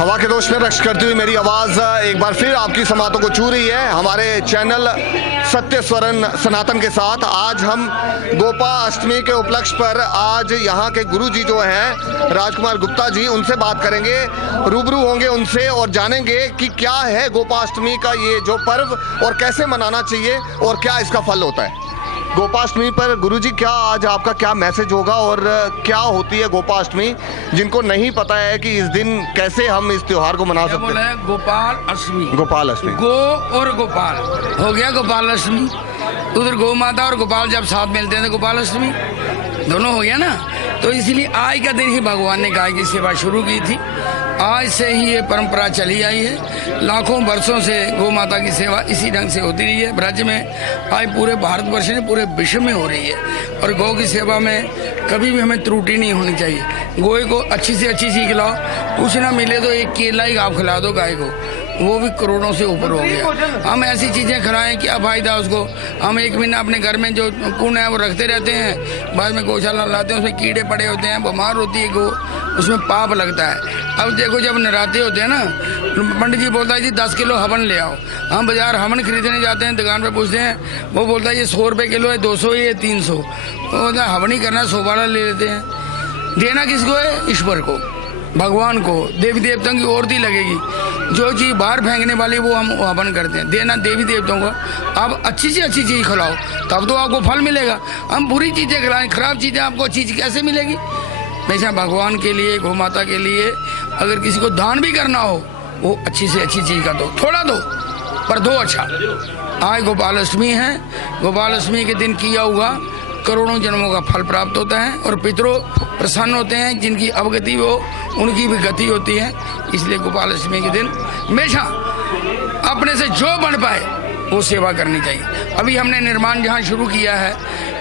हवा के दोष में रक्ष करती हुई मेरी आवाज एक बार फिर आपकी समातों को छू रही है हमारे चैनल सत्य स्वरण सनातन के साथ। आज हम गोपाष्टमी के उपलक्ष्य पर आज यहाँ के गुरु जी जो हैं राजकुमार गुप्ता जी, उनसे बात करेंगे, रूबरू होंगे उनसे और जानेंगे कि क्या है गोपाष्टमी का ये जो पर्व और कैसे मनाना चाहिए और क्या इसका फल होता है। गोपाष्टमी पर गुरुजी क्या आज आपका क्या मैसेज होगा और क्या होती है गोपाष्टमी, जिनको नहीं पता है कि इस दिन कैसे हम इस त्योहार को मना सकते हैं। गोपाल अष्टमी, गोपाल अष्टमी, गो और गोपाल हो गया गोपाल अष्टमी। उधर गौ माता और गोपाल जब साथ मिलते हैं तो गोपाल अष्टमी दोनों हो गया ना। तो इसलिए आज का दिन ही भगवान ने गाय की सेवा शुरू की थी। आज से ही ये परंपरा चली आई है। लाखों वर्षों से गौ माता की सेवा इसी ढंग से होती रही है ब्रज में। आज पूरे भारतवर्ष में पूरे विश्व में हो रही है और गौ की सेवा में कभी भी हमें त्रुटि नहीं होनी चाहिए। गाय को अच्छी से अच्छी चीज खिलाओ, कुछ ना मिले तो एक केला ही आप खिला दो गाय को, वो भी करोड़ों से ऊपर हो गया। हम ऐसी चीजें खिलाएं क्या फायदा उसको। हम एक महीना अपने घर में जो कून है वो रखते रहते हैं, बाद में गौशाला लाते हैं, उसमें कीड़े पड़े होते हैं, बीमार होती है गौ, उसमें पाप लगता है। अब देखो जब नराते होते हैं ना, पंडित जी बोलता है जी 10 किलो हवन ले आओ। हम बाजार हवन खरीदने जाते हैं, दुकान पे पूछते हैं, वो बोलता है ये 100 रुपये किलो है, 200 है, 300। वो बोलता है हवन ही करना, 100 वाला ले लेते हैं। देना किसको है? ईश्वर को, भगवान को, देवी देवताओं की औरती लगेगी। जो चीज बाहर फेंकने वाली वो हम हवन करते हैं। देना देवी देवताओं को। आप अच्छी से अच्छी चीज खिलाओ तब तो आपको फल मिलेगा। हम बुरी चीजें खिलाएं, खराब चीजें, आपको चीज कैसे मिलेगी। हमेशा भगवान के लिए, गौ माता के लिए अगर किसी को दान भी करना हो वो अच्छी से अच्छी चीज का दो, थोड़ा दो पर दो अच्छा। आज गोपाल अष्टमी है, गोपाल अष्टमी के दिन किया हुआ करोड़ों जन्मों का फल प्राप्त होता है और पितरों प्रसन्न होते हैं। जिनकी अवगति हो उनकी भी गति होती है। इसलिए गोपाल अष्टमी के दिन हमेशा अपने से जो बन पाए वो सेवा करनी चाहिए। अभी हमने निर्माण जहाँ शुरू किया है,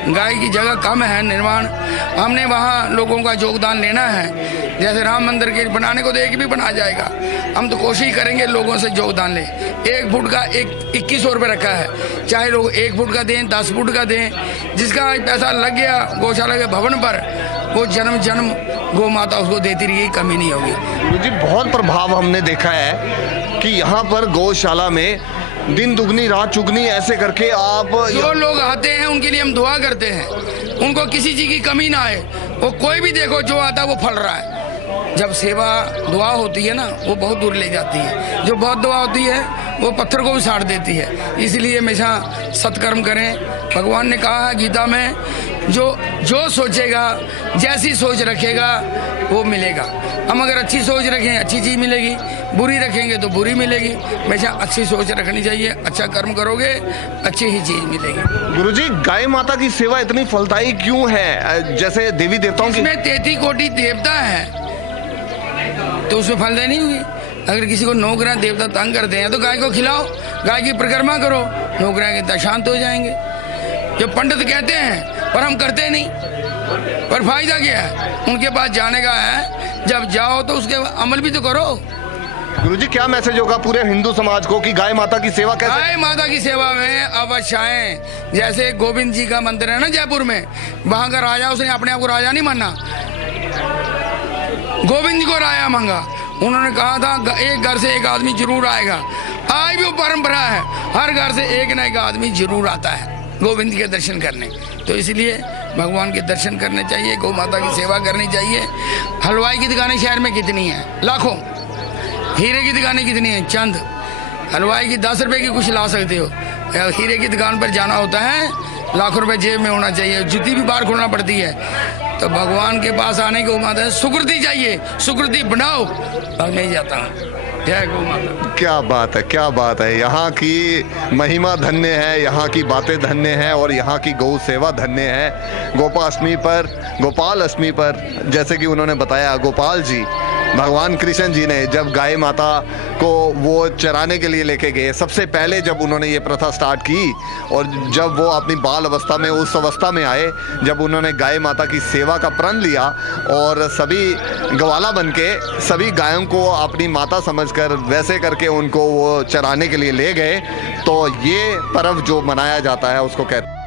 गाय की जगह कम है निर्माण, हमने वहाँ लोगों का योगदान लेना है। जैसे राम मंदिर के बनाने को तो एक भी बना जाएगा, हम तो कोशिश करेंगे लोगों से योगदान ले। 1 फुट का 2100 रुपये रखा है, चाहे लोग 1 फुट का दें, 10 फुट का दें, जिसका पैसा लग गया गौशाला के भवन पर वो जन्म जन्म गौ माता उसको देती रही, कमी नहीं होगी। गुरुजी बहुत प्रभाव हमने देखा है कि यहाँ पर गौशाला में दिन दुगनी रात चुगनी ऐसे करके आप जो लोग आते हैं उनके लिए हम दुआ करते हैं, उनको किसी चीज की कमी ना आए। वो कोई भी देखो जो आता है वो फल रहा है। जब सेवा दुआ होती है ना वो बहुत दूर ले जाती है। जो बहुत दुआ होती है वो पत्थर को भी साड़ देती है। इसलिए हमेशा सत्कर्म करें। भगवान ने कहा है गीता में, जो सोचेगा, जैसी सोच रखेगा वो मिलेगा। हम अगर अच्छी सोच रखें अच्छी चीज मिलेगी, बुरी रखेंगे तो बुरी मिलेगी। हमेशा अच्छी सोच रखनी चाहिए, अच्छा कर्म करोगे अच्छी ही चीज मिलेगी। गुरुजी गाय माता की सेवा इतनी फलदायी क्यों है? जैसे देवी देवताओं की, इसमें 33 कोटि देवता है तो उसमें फलदायी नहीं हुई। अगर किसी को 9 ग्रह देवता तंग करते हैं तो गाय को खिलाओ, गाय की परिक्रमा करो, 9 ग्रह के शांत हो जाएंगे। जो पंडित कहते हैं पर हम करते नहीं, पर फायदा क्या है? उनके पास जाने का है, जब जाओ तो उसके अमल भी तो करो। गुरुजी क्या मैसेज होगा पूरे हिंदू समाज को कि गाय माता की सेवा कैसे? गाय माता की सेवा में अवश्य आए। जैसे गोविंद जी का मंदिर है ना जयपुर में, वहां का राजा, उसने अपने आप को राजा नहीं माना, गोविंद जी को राजा मांगा। उन्होंने कहा था एक घर से एक आदमी जरूर आएगा। आज भी वो परंपरा है, हर घर से एक न एक आदमी जरूर आता है गोविंद के दर्शन करने। तो इसलिए भगवान के दर्शन करने चाहिए, गौ माता की सेवा करनी चाहिए। हलवाई की दुकानें शहर में कितनी हैं? लाखों। हीरे की दुकानें कितनी हैं? चंद। हलवाई की 10 रुपए की कुछ ला सकते हो। हीरे की दुकान पर जाना होता है, लाखों रुपए जेब में होना चाहिए, जूती भी बाहर खोलना पड़ती है। तो भगवान के पास आने को माता है सुकृति चाहिए, सुकृति बनाओ। अब नहीं जाता हूँ। जय गौ माता। क्या बात है, क्या बात है। यहाँ की महिमा धन्य है, यहाँ की बातें धन्य हैं और यहाँ की गौ सेवा धन्य है। गोपाष्टमी पर, गोपाल अष्टमी पर, जैसे कि उन्होंने बताया, गोपाल जी भगवान कृष्ण जी ने जब गाय माता को वो चराने के लिए लेके गए, सबसे पहले जब उन्होंने ये प्रथा स्टार्ट की और जब वो अपनी बाल अवस्था में, उस अवस्था में आए जब उन्होंने गाय माता की सेवा का प्रण लिया और सभी ग्वाला बन के सभी गायों को अपनी माता समझकर वैसे करके उनको वो चराने के लिए ले गए, तो ये पर्व जो मनाया जाता है उसको कहते हैं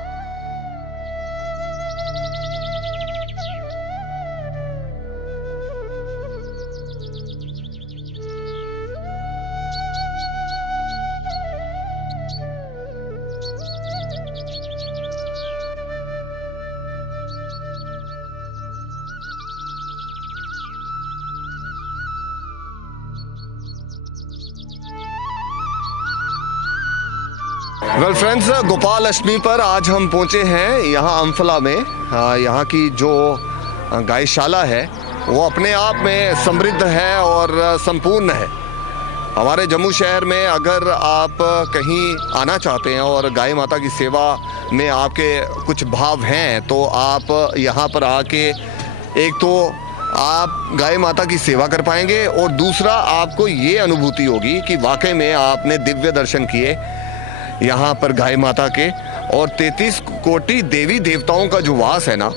वेल फ्रेंड्स, गोपाल अष्टमी पर आज हम पहुंचे हैं यहाँ अम्फला में। यहाँ की जो गायशाला है वो अपने आप में समृद्ध है और संपूर्ण है। हमारे जम्मू शहर में अगर आप कहीं आना चाहते हैं और गाय माता की सेवा में आपके कुछ भाव हैं तो आप यहाँ पर आके एक तो आप गाय माता की सेवा कर पाएंगे और दूसरा आपको ये अनुभूति होगी कि वाकई में आपने दिव्य दर्शन किए यहाँ पर गाय माता के। और 33 कोटि देवी देवताओं का जो वास है ना,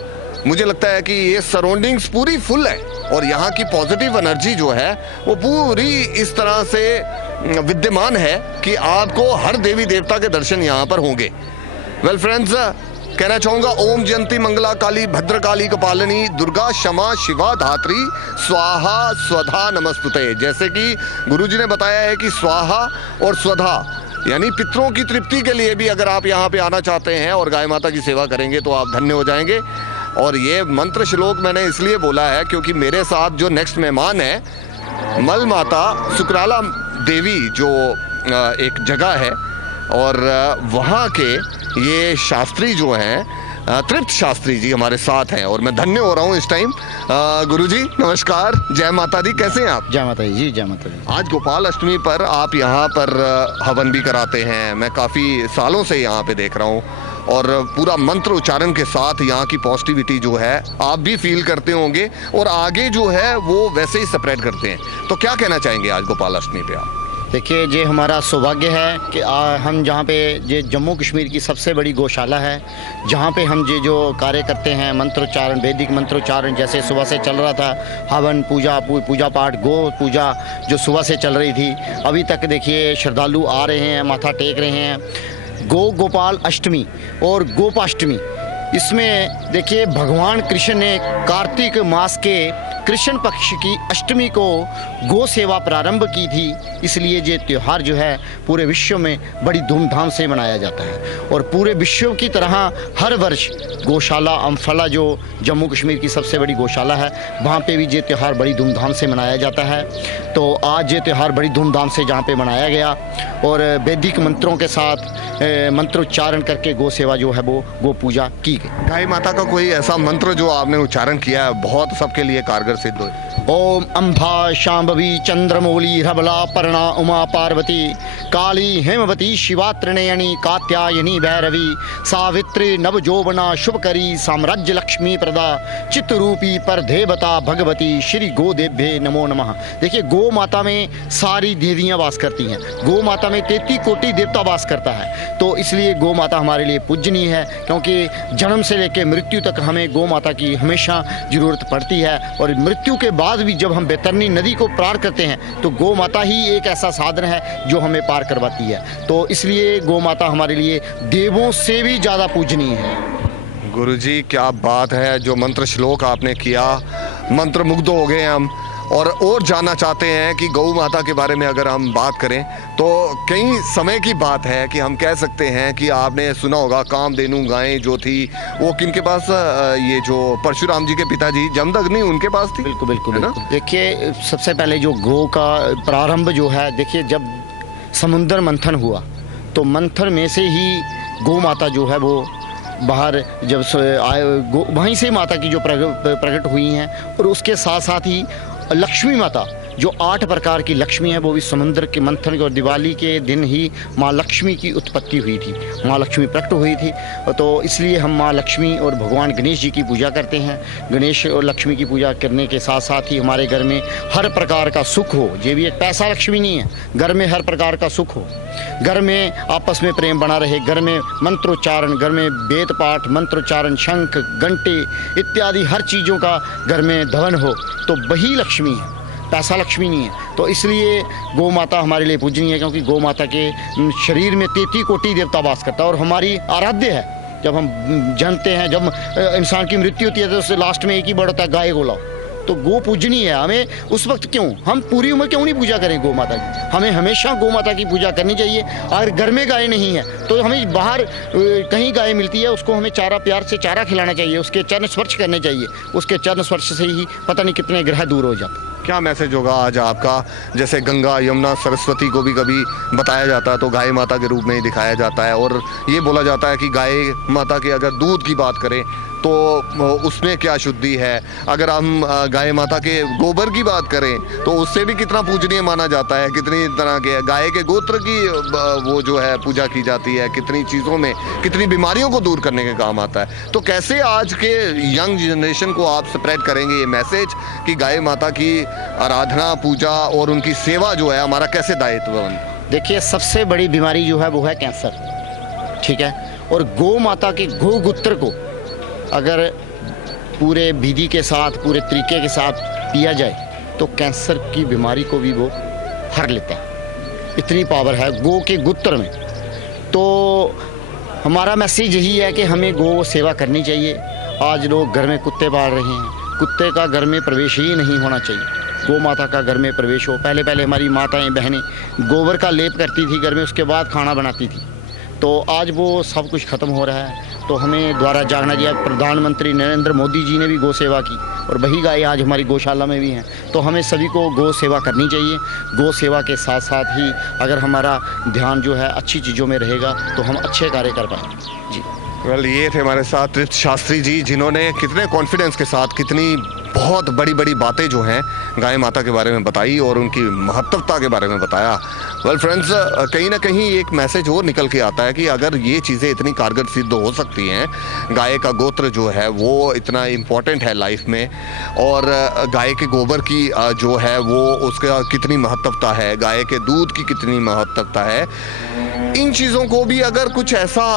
मुझे लगता है कि ये सराउंडिंग्स पूरी फुल है और यहाँ की पॉजिटिव एनर्जी जो है वो पूरी इस तरह से विद्यमान है कि आपको हर देवी देवता के दर्शन यहाँ पर होंगे। वेल फ्रेंड्स, कहना चाहूँगा ओम जयंती मंगला काली भद्रकाली कपालिनी दुर्गा क्षमा शिवा धात्री स्वाहा स्वधा नमस्तुते। जैसे कि गुरुजी ने बताया है कि स्वाहा और स्वधा यानी पितरों की तृप्ति के लिए भी अगर आप यहाँ पे आना चाहते हैं और गाय माता की सेवा करेंगे तो आप धन्य हो जाएंगे। और ये मंत्र श्लोक मैंने इसलिए बोला है क्योंकि मेरे साथ जो नेक्स्ट मेहमान है मल माता सुकराला देवी जो एक जगह है और वहाँ के ये शास्त्री जो हैं तृप्त शास्त्री जी हमारे साथ हैं और मैं धन्य हो रहा हूँ इस टाइम। गुरुजी नमस्कार, जय माता दी, कैसे हैं आप? जय माता दी जी, जय माता दी। आज गोपाल अष्टमी पर आप यहाँ पर हवन भी कराते हैं, मैं काफ़ी सालों से यहाँ पे देख रहा हूँ और पूरा मंत्र उच्चारण के साथ यहाँ की पॉजिटिविटी जो है आप भी फील करते होंगे और आगे जो है वो वैसे ही स्प्रेड करते हैं। तो क्या कहना चाहेंगे आज गोपाल अष्टमी पे आप? देखिए, ये हमारा सौभाग्य है कि हम जहाँ पे ये जम्मू कश्मीर की सबसे बड़ी गौशाला है, जहाँ पे हम ये जो कार्य करते हैं मंत्रोच्चारण, वैदिक मंत्रोच्चारण, जैसे सुबह से चल रहा था हवन पूजा पाठ, गो पूजा जो सुबह से चल रही थी, अभी तक देखिए श्रद्धालु आ रहे हैं, माथा टेक रहे हैं। गोपाल अष्टमी और गोपाष्टमी, इसमें देखिए भगवान कृष्ण ने कार्तिक मास के कृष्ण पक्ष की अष्टमी को गो सेवा प्रारंभ की थी, इसलिए ये त्यौहार जो है पूरे विश्व में बड़ी धूमधाम से मनाया जाता है। और पूरे विश्व की तरह हर वर्ष गौशाला अम्फला जो जम्मू कश्मीर की सबसे बड़ी गौशाला है, वहाँ पे भी ये त्यौहार बड़ी धूमधाम से मनाया जाता है। तो आज ये त्यौहार बड़ी धूमधाम से जहाँ पे मनाया गया और वैदिक मंत्रों के साथ मंत्रोच्चारण करके गो सेवा जो है वो गो पूजा की गई। गाय माता का कोई ऐसा मंत्र जो आपने उच्चारण किया है बहुत सबके लिए कारगर सिद्ध हो? ओम अम्भा शांभवी चंद्रमौली रबला पर्णा उमा पार्वती काली हेमवती शिवा त्रिनयनी कात्यायनी भैरवी सावित्री नवजोबना शुभकरी साम्राज्य लक्ष्मी प्रदा चित्तरूपी पर देवता भगवती श्री गो देव्ये नमो नमः। देखिए, गो माता में सारी देवियाँ वास करती हैं, गो माता में 33 कोटि देवता वास करता है। तो इसलिए गो माता हमारे लिए पूजनीय है, क्योंकि जन्म से लेकर मृत्यु तक हमें गो माता की हमेशा ज़रूरत पड़ती है। और मृत्यु के बाद भी जब हम बैतरनी नदी को पार करते हैं तो गौ माता ही एक ऐसा साधन है जो हमें पार करवाती है। तो इसलिए गौ माता हमारे लिए देवों से भी ज़्यादा पूजनीय है। गुरुजी क्या बात है, जो मंत्र श्लोक आपने किया, मंत्र मुग्ध हो गए हम और जानना चाहते हैं कि गौ माता के बारे में अगर हम बात करें तो कई समय की बात है कि हम कह सकते हैं कि आपने सुना होगा कामधेनु गायें जो थी वो किनके पास, ये जो परशुराम जी के पिताजी जमदग्नि उनके पास थी। बिल्कुल बिल्कुल बिल्कुल। देखिए, सबसे पहले जो गौ का प्रारंभ जो है, देखिए जब समुद्र मंथन हुआ तो मंथन में से ही गौ माता जो है वो बाहर जब आए, वहीं से माता की जो प्रकट हुई हैं। और उसके साथ साथ ही लक्ष्मी माता जो 8 प्रकार की लक्ष्मी है वो भी समुद्र के मंथन और दिवाली के दिन ही माँ लक्ष्मी की उत्पत्ति हुई थी, माँ लक्ष्मी प्रकट हुई थी। तो इसलिए हम माँ लक्ष्मी और भगवान गणेश जी की पूजा करते हैं। गणेश और लक्ष्मी की पूजा करने के साथ साथ ही हमारे घर में हर प्रकार का सुख हो, ये भी एक पैसा लक्ष्मी नहीं है, घर में हर प्रकार का सुख हो, घर में आपस में प्रेम बना रहे, घर में मंत्रोच्चारण, घर में वेद पाठ, मंत्रोच्चारण, शंख घंटे इत्यादि हर चीज़ों का घर में धवन हो, तो वही लक्ष्मी है, पैसा लक्ष्मी नहीं है। तो इसलिए गौ माता हमारे लिए पूजनीय है, क्योंकि गौ माता के शरीर में 33 कोटि देवता वास करता है और हमारी आराध्य है। जब हम जानते हैं, जब इंसान की मृत्यु होती है तो उससे लास्ट में एक ही वर्ड होता है, गाय को लाओ। तो गो पूजनीय है। हमें उस वक्त क्यों, हम पूरी उम्र क्यों नहीं पूजा करें गौ माता की? हमें हमेशा गौ माता की पूजा करनी चाहिए। अगर घर में गाय नहीं है तो हमें बाहर कहीं गाय मिलती है, उसको हमें चारा, प्यार से चारा खिलाना चाहिए, उसके चरण स्पर्श करने चाहिए। उसके चरण स्पर्श से ही पता नहीं कितने ग्रह दूर हो जाते। क्या मैसेज होगा आज आपका? जैसे गंगा यमुना सरस्वती को भी कभी बताया जाता है तो गाय माता के रूप में ही दिखाया जाता है, और ये बोला जाता है कि गाय माता के अगर दूध की बात करें तो उसमें क्या शुद्धि है, अगर हम गाय माता के गोबर की बात करें तो उससे भी कितना पूजनीय माना जाता है, कितनी तरह के गाय के गोत्र की वो जो है पूजा की जाती है, कितनी चीज़ों में कितनी बीमारियों को दूर करने के काम आता है। तो कैसे आज के यंग जनरेशन को आप स्प्रेड करेंगे ये मैसेज कि गाय माता की आराधना पूजा और उनकी सेवा जो है हमारा कैसे दायित्व बन? देखिए, सबसे बड़ी बीमारी जो है वो है कैंसर, ठीक है। और गौ माता के गोमूत्र को अगर पूरे विधि के साथ, पूरे तरीके के साथ पिया जाए तो कैंसर की बीमारी को भी वो हर लेता है, इतनी पावर है गौ के गुत्र में। तो हमारा मैसेज यही है कि हमें गौ सेवा करनी चाहिए। आज लोग घर में कुत्ते पाल रहे हैं, कुत्ते का घर में प्रवेश ही नहीं होना चाहिए, गौ माता का घर में प्रवेश हो। पहले हमारी माताएं बहनें गोबर का लेप करती थी घर में, उसके बाद खाना बनाती थी। तो आज वो सब कुछ ख़त्म हो रहा है। तो हमें द्वारा जागना चाहिए। प्रधानमंत्री नरेंद्र मोदी जी ने भी गौ सेवा की और वही गाय आज हमारी गौशाला में भी हैं। तो हमें सभी को गौ सेवा करनी चाहिए। गौ सेवा के साथ साथ ही अगर हमारा ध्यान जो है अच्छी चीज़ों में रहेगा तो हम अच्छे कार्य कर पाएंगे। जी वेल, ये थे हमारे साथ तृप्त शास्त्री जी, जिन्होंने कितने कॉन्फिडेंस के साथ कितनी बहुत बड़ी बड़ी बातें जो हैं गाय माता के बारे में बताई और उनकी महत्वता के बारे में बताया। वेल फ्रेंड्स, कहीं ना कहीं एक मैसेज और निकल के आता है कि अगर ये चीज़ें इतनी कारगर सिद्ध हो सकती हैं, गाय का गोत्र जो है वो इतना इम्पॉर्टेंट है लाइफ में, और गाय के गोबर की जो है वो उसका कितनी महत्वता है, गाय के दूध की कितनी महत्वता है, इन चीज़ों को भी अगर कुछ ऐसा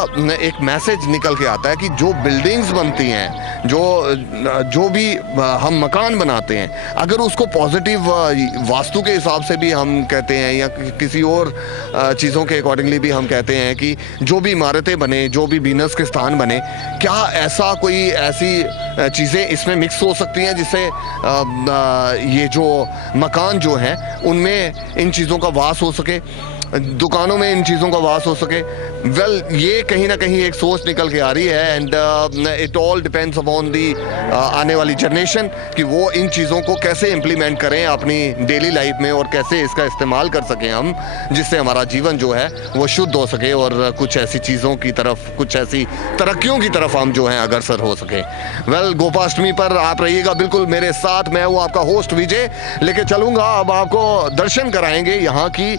एक मैसेज निकल के आता है कि जो बिल्डिंग्स बनती हैं, जो भी हम मकान बनाते हैं, अगर उसको पॉजिटिव वास्तु के हिसाब से भी हम कहते हैं या किसी और चीज़ों के अकॉर्डिंगली भी हम कहते हैं कि जो भी इमारतें बने, जो भी बिजनेस के स्थान बने, क्या ऐसा कोई ऐसी चीज़ें इसमें मिक्स हो सकती हैं जिससे ये जो मकान जो हैं उनमें इन चीज़ों का वास हो सके, दुकानों में इन चीज़ों का वास हो सके? वेल, ये कहीं ना कहीं एक सोच निकल के आ रही है, and it all depends upon the आने वाली जनरेशन कि वो इन चीज़ों को कैसे इम्प्लीमेंट करें अपनी डेली लाइफ में और कैसे इसका इस्तेमाल कर सकें हम, जिससे हमारा जीवन जो है वो शुद्ध हो सके और कुछ ऐसी चीज़ों की तरफ, कुछ ऐसी तरक्कियों की तरफ हम जो हैं अग्रसर हो सकें। वेल, गोपाष्टमी पर आप रहिएगा बिल्कुल मेरे साथ। मैं हूँ आपका होस्ट विजय, लेके चलूँगा अब आपको दर्शन कराएंगे यहाँ की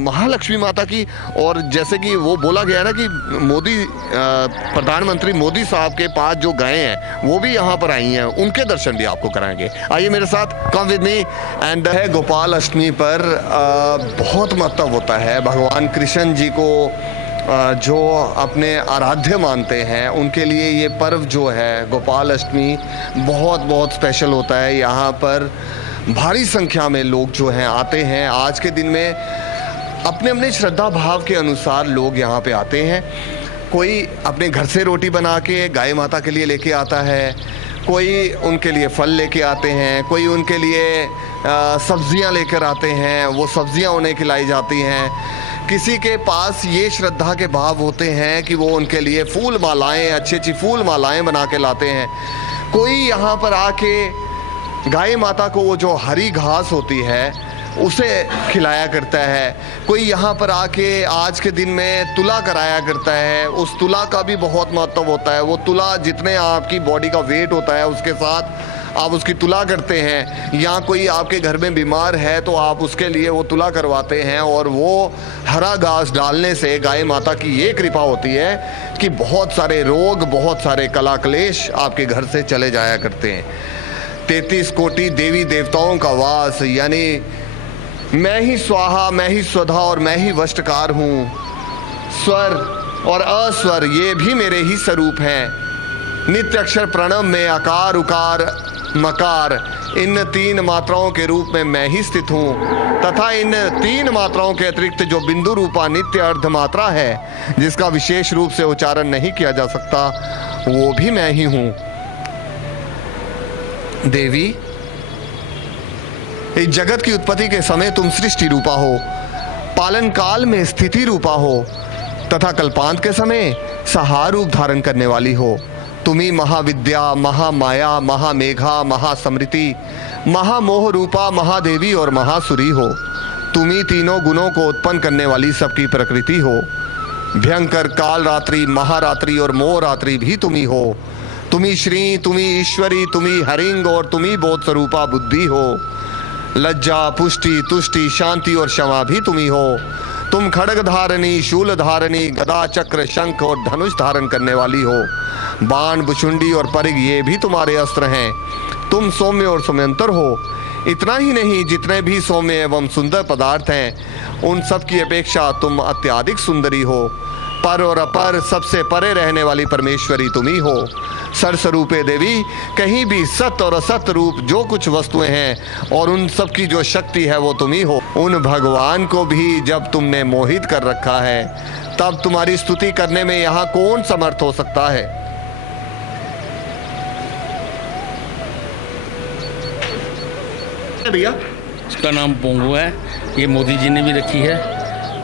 महालक्ष्मी माता की। और जैसे कि वो बोला गया ना कि मोदी प्रधानमंत्री मोदी साहब के पास जो गायें हैं वो भी यहाँ पर आई हैं, उनके दर्शन भी आपको कराएंगे। आइए मेरे साथ, कम विद मी। एंड है गोपाल अष्टमी पर बहुत महत्व होता है। भगवान कृष्ण जी को जो अपने आराध्य मानते हैं उनके लिए ये पर्व जो है गोपाल अष्टमी बहुत बहुत स्पेशल होता है। यहाँ पर भारी संख्या में लोग जो हैं आते हैं। आज के दिन में अपने अपने श्रद्धा भाव के अनुसार लोग यहाँ पे आते हैं। कोई अपने घर से रोटी बना के गाय माता के लिए लेके आता है, कोई उनके लिए फल लेके आते हैं, कोई उनके लिए सब्जियां लेकर आते हैं, वो सब्जियां उन्हें खिलाई जाती हैं। किसी के पास ये श्रद्धा के भाव होते हैं कि वो उनके लिए फूल मालाएं, अच्छी अच्छी फूल मालाएं बना के लाते हैं। कोई यहाँ पर आके गाय माता को वो जो हरी घास होती है उसे खिलाया करता है। कोई यहाँ पर आके आज के दिन में तुला कराया करता है। उस तुला का भी बहुत महत्व होता है। वो तुला जितने आपकी बॉडी का वेट होता है उसके साथ आप उसकी तुला करते हैं। या कोई आपके घर में बीमार है तो आप उसके लिए वो तुला करवाते हैं, और वो हरा घास डालने से गाय माता की ये कृपा होती है कि बहुत सारे रोग, बहुत सारे कला क्लेश आपके घर से चले जाया करते हैं। 33 कोटि देवी देवताओं का वास, यानी मैं ही स्वाहा, मैं ही स्वधा और मैं ही वष्टकार हूँ। स्वर और अस्वर ये भी मेरे ही स्वरूप हैं। नित्य अक्षर प्रणव में आकार उकार मकार, इन 3 मात्राओं के रूप में मैं ही स्थित हूँ, तथा इन 3 मात्राओं के अतिरिक्त जो बिंदु रूपा नित्य अर्ध मात्रा है जिसका विशेष रूप से उच्चारण नहीं किया जा सकता, वो भी मैं ही हूँ। देवी, इस जगत की उत्पत्ति के समय तुम सृष्टि रूपा हो, पालन काल में स्थिति रूपा हो, तथा कल्पांत के समय सहार रूप धारण करने वाली हो। तुम्ही महाविद्या, महामाया, महामेघा, महासमृति, महामोह रूपा, महादेवी और महासुरी हो। तुम्ही तीनों गुणों को उत्पन्न करने वाली सबकी प्रकृति हो। भयंकर काल रात्रि, महारात्रि और मोह रात्रि भी तुम्ही हो। तुम्ही श्री, तुम्ही ईश्वरी, तुम्ही हरिंग और तुम्ही बोध स्वरूपा बुद्धि हो। लज्जा, पुष्टि, तुष्टि, शांति और क्षमा भी तुम्ही हो। तुम खड्ग धारणी, शूल धारणी, गदा, चक्र, शंख और धनुष धारण करने वाली हो। बाण, भुशुंडी और परिग ये भी तुम्हारे अस्त्र हैं। तुम सौम्य और सौम्यंतर हो। इतना ही नहीं, जितने भी सौम्य एवं सुंदर पदार्थ हैं उन सब की अपेक्षा तुम अत्यधिक सुंदरी हो। पर और अपर सबसे परे रहने वाली परमेश्वरी तुम्ही हो। सरस्वरूपे देवी, कहीं भी सत्य और असत्य रूप जो कुछ वस्तुएं हैं और उन सब की जो शक्ति है वो तुम्ही हो। उन भगवान को भी जब तुमने मोहित कर रखा है तब तुम्हारी स्तुति करने में यहाँ कौन समर्थ हो सकता है। भैया, इसका नाम पोंगो है। ये मोदी जी ने भी रखी है।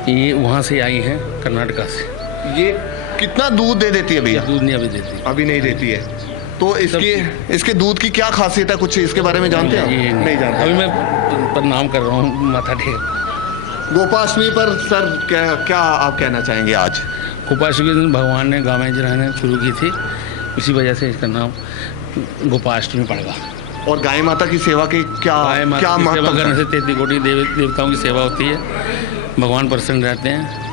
ये वहाँ से आई है, कर्नाटका से। ये कितना दूध दे देती है भैया? दूध नहीं अभी देती। अभी नहीं देती है। तो इसके दूध की क्या खासियत है, कुछ इसके बारे में जानते हैं? ये नहीं जानते। अभी मैं प्रणाम कर रहा हूँ, माथा टेक। गोपाष्टमी पर सर क्या आप कहना चाहेंगे आज? गोपाष्टमी के दिन भगवान ने गाय चराना शुरू की थी, इसी वजह से इसका नाम गोपाष्टमी पड़ेगा। और गाय माता की सेवा की क्या सेवा महत्व करने है? से 33 कोटि देवताओं की सेवा होती है। भगवान प्रसन्न रहते हैं,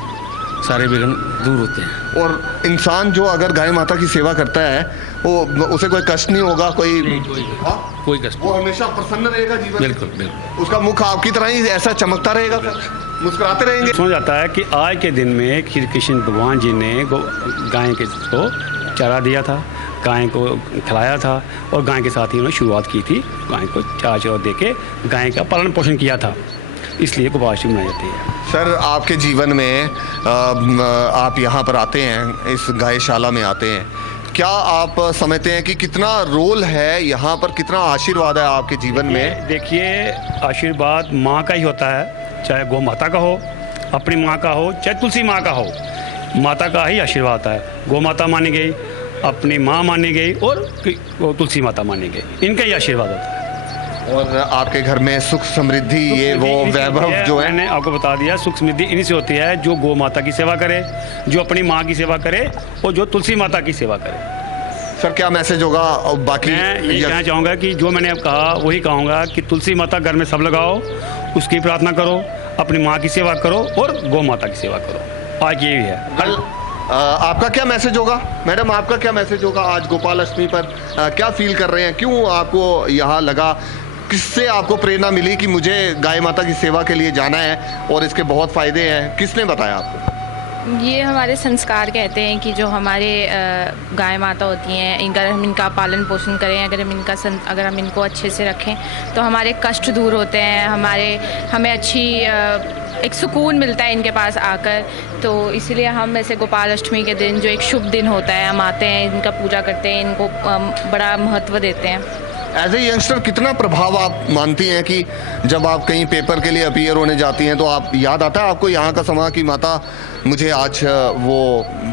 सारे विघ्न दूर होते हैं। और इंसान जो अगर गाय माता की सेवा करता है वो उसे कोई कष्ट नहीं होगा, कोई कष्ट वो हमेशा प्रसन्न रहेगा जीवन में। बिल्कुल बिल्कुल। उसका मुख आपकी तरह ही ऐसा चमकता रहेगा, मुस्कुराते रहेंगे। सुना जाता है कि आज के दिन में श्री कृष्ण भगवान जी ने गाय के को चारा दिया था, गाय को खिलाया था और गाय के साथ ही उन्होंने शुरुआत की थी। गाय को चारा चरा दे के गाय का पालन पोषण किया था, इसलिए गोपाष्टमी मनाई जाती है। सर, आपके जीवन में आप यहाँ पर आते हैं, इस गायशाला में आते हैं, क्या आप समझते हैं कि कितना रोल है यहाँ पर, कितना आशीर्वाद है आपके जीवन में? देखिए, आशीर्वाद माँ का ही होता है, चाहे गौ माता का हो, अपनी माँ का हो, चाहे तुलसी माँ का हो। माता का ही आशीर्वाद है। गौ माता मानी गई, अपनी माँ मानी गई और तुलसी माता मानी गई, इनका ही आशीर्वाद होता है। और आपके घर में सुख समृद्धि, ये वो वैभव जो है, मैंने आपको बता दिया, सुख समृद्धि इन्हीं से होती है जो गौ माता की सेवा करे, जो अपनी माँ की सेवा करे और जो तुलसी माता की सेवा करे। सर क्या मैसेज होगा? और बाकी मैं ये कहना चाहूँगा कि जो मैंने अब कहा वही कहूँगा कि तुलसी माता घर में सब लगाओ, उसकी प्रार्थना करो, अपनी माँ की सेवा करो और गौ माता की सेवा करो। आज ये भी है। आपका क्या मैसेज होगा मैडम, आपका क्या मैसेज होगा आज गोपाल अष्टमी पर? क्या फील कर रहे हैं, क्यों आपको यहाँ लगा, किससे आपको प्रेरणा मिली कि मुझे गाय माता की सेवा के लिए जाना है और इसके बहुत फ़ायदे हैं? किसने बताया आपको? ये हमारे संस्कार कहते हैं कि जो हमारे गाय माता होती हैं, अगर हम इनका पालन पोषण करें, अगर हम इनको अच्छे से रखें तो हमारे कष्ट दूर होते हैं, हमें अच्छी एक सुकून मिलता है इनके पास आकर। तो इसलिए हम ऐसे गोपाल अष्टमी के दिन, जो एक शुभ दिन होता है, हम आते हैं, इनका पूजा करते हैं, इनको बड़ा महत्व देते हैं। एज ए यंगस्टर कितना प्रभाव आप मानती हैं कि जब आप कहीं पेपर के लिए अपीयर होने जाती हैं तो आप याद आता है आपको यहाँ का समा कि माता मुझे आज वो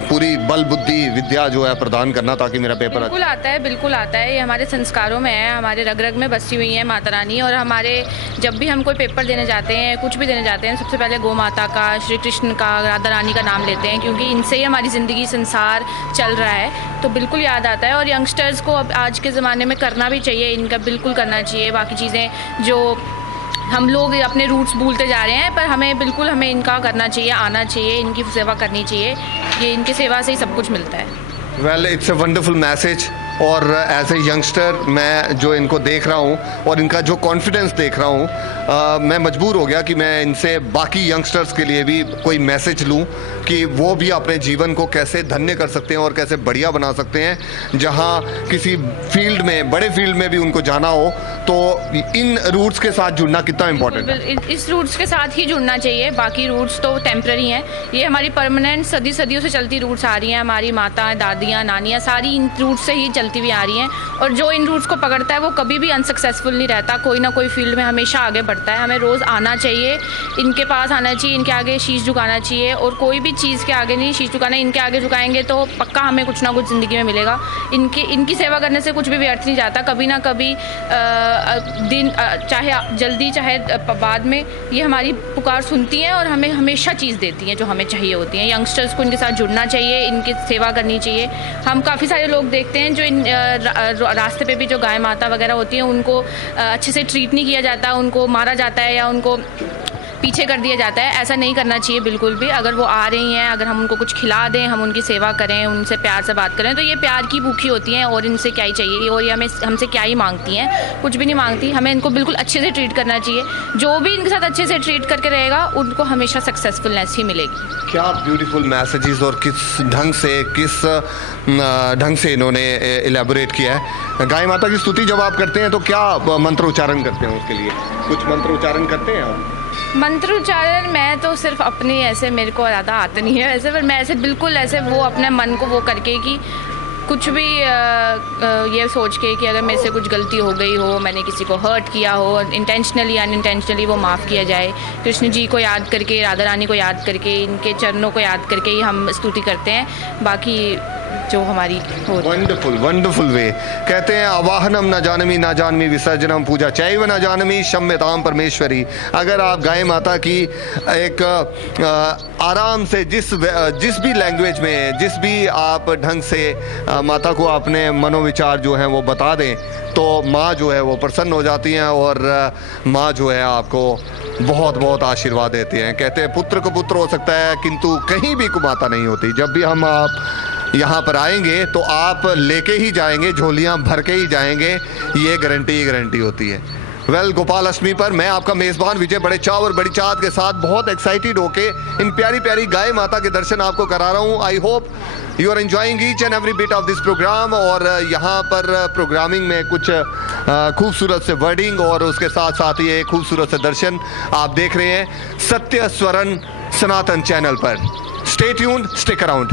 पूरी बल बुद्धि विद्या जो है प्रदान करना ताकि मेरा पेपर बिल्कुल आता है, बिल्कुल आता है। ये हमारे संस्कारों में है, हमारे रग रग में बसी हुई है माता रानी। और हमारे जब भी हम कोई पेपर देने जाते हैं, कुछ भी देने जाते हैं, सबसे पहले गौ माता का, श्री कृष्ण का, राधा रानी का नाम लेते हैं, क्योंकि इनसे ही हमारी ज़िंदगी संसार चल रहा है। तो बिल्कुल याद आता है। और यंगस्टर्स को अब आज के ज़माने में करना भी चाहिए, इनका बिल्कुल करना चाहिए। बाकी चीज़ें जो हम लोग अपने रूट्स भूलते जा रहे हैं, पर हमें इनका करना चाहिए, आना चाहिए, इनकी सेवा करनी चाहिए। ये इनकी सेवा से ही सब कुछ मिलता है। Well, it's a wonderful message. और एज ए यंगस्टर मैं जो इनको देख रहा हूँ और इनका जो कॉन्फिडेंस देख रहा हूँ, मैं मजबूर हो गया कि मैं इनसे बाकी यंगस्टर्स के लिए भी कोई मैसेज लूँ कि वो भी अपने जीवन को कैसे धन्य कर सकते हैं और कैसे बढ़िया बना सकते हैं। जहाँ किसी फील्ड में, बड़े फील्ड में भी उनको जाना हो तो इन रूट्स के साथ जुड़ना कितना इम्पोर्टेंट है। इस रूट्स के साथ ही जुड़ना चाहिए, बाकी रूट्स तो टेम्पररी हैं। ये हमारी परमानेंट सदियों से चलती रूट्स आ रही हैं। हमारी माता, दादियाँ, नानियाँ सारी इन रूट्स से ही चलती हुई आ रही हैं। और जो इन रूट्स को पकड़ता है वो कभी भी अनसक्सेसफुल नहीं रहता, कोई ना कोई फील्ड में हमेशा आगे बढ़ता करता है। हमें रोज़ आना चाहिए, इनके पास आना चाहिए, इनके आगे शीश झुकाना चाहिए, और कोई भी चीज़ के आगे नहीं शीश झुकाना, इनके आगे झुकाएंगे तो पक्का हमें कुछ ना कुछ ज़िंदगी में मिलेगा। इनकी सेवा करने से कुछ भी व्यर्थ नहीं जाता, कभी ना कभी दिन चाहे जल्दी चाहे बाद में ये हमारी पुकार सुनती हैं और हमें हमेशा चीज़ देती हैं जो हमें चाहिए होती हैं। यंगस्टर्स को इनके साथ जुड़ना चाहिए, इनकी सेवा करनी चाहिए। हम काफ़ी सारे लोग देखते हैं जो इन रास्ते पे भी जो गाय माता वगैरह होती हैं उनको अच्छे से ट्रीट नहीं किया जाता, उनको मारा जाता है या उनको पीछे कर दिया जाता है। ऐसा नहीं करना चाहिए बिल्कुल भी। अगर वो आ रही हैं, अगर हम उनको कुछ खिला दें, हम उनकी सेवा करें, उनसे प्यार से बात करें, तो ये प्यार की भूखी होती हैं और इनसे क्या ही चाहिए, और ये हमसे क्या ही मांगती हैं, कुछ भी नहीं मांगती। हमें इनको बिल्कुल अच्छे से ट्रीट करना चाहिए। जो भी इनके साथ अच्छे से ट्रीट करके रहेगा उनको हमेशा सक्सेसफुलनेस ही मिलेगी। क्या ब्यूटीफुल मैसेजेस और किस ढंग से इन्होंने इलेबोरेट किया है। गाय माता की स्तुति जब आप करते हैं तो क्या मंत्र उच्चारण करते हैं उसके लिए? कुछ मंत्र उच्चारण करते हैं आप? मंत्र उच्चारण मैं तो सिर्फ अपनी ऐसे, मेरे को ज़्यादा आता नहीं है वैसे, पर मैं ऐसे बिल्कुल ऐसे वो अपने मन को वो करके कि कुछ भी ये सोच के कि अगर मेरे से कुछ गलती हो गई हो, मैंने किसी को हर्ट किया हो, इंटेंशनली अनइंटेंशनली, वो माफ़ किया जाए। कृष्ण जी को याद करके, राधा रानी को याद करके, इनके चरणों को याद करके ही हम स्तुति करते हैं। बाकी जो हमारी वंडरफुल वंडरफुल वे। कहते हैं आवाहनम न जानमी विसर्जनम पूजा चैव न जानमी क्षम्यताम परमेश्वरी। अगर आप गाय माता की एक आराम से जिस भी लैंग्वेज में, जिस भी आप ढंग से माता को अपने मनोविचार जो हैं वो बता दें तो माँ जो है वो प्रसन्न हो जाती हैं और माँ जो है आपको बहुत बहुत आशीर्वाद देती हैं। कहते हैं पुत्र को पुत्र हो सकता है किंतु कहीं भी कुमाता नहीं होती। जब भी हम आप यहाँ पर आएंगे तो आप लेके ही जाएंगे, झोलियाँ भर के ही जाएंगे, ये गारंटी होती है। वेल, गोपाल अष्टमी पर मैं आपका मेज़बान विजय बड़े चाव और बड़ी चाहत के साथ बहुत एक्साइटेड होके इन प्यारी प्यारी गाय माता के दर्शन आपको करा रहा हूँ। I hope you are enjoying each and every bit of this program. और यहाँ पर प्रोग्रामिंग में कुछ खूबसूरत से वर्डिंग और उसके साथ साथ ये खूबसूरत से दर्शन आप देख रहे हैं सत्य स्वरण सनातन चैनल पर। Stay tuned, stick around.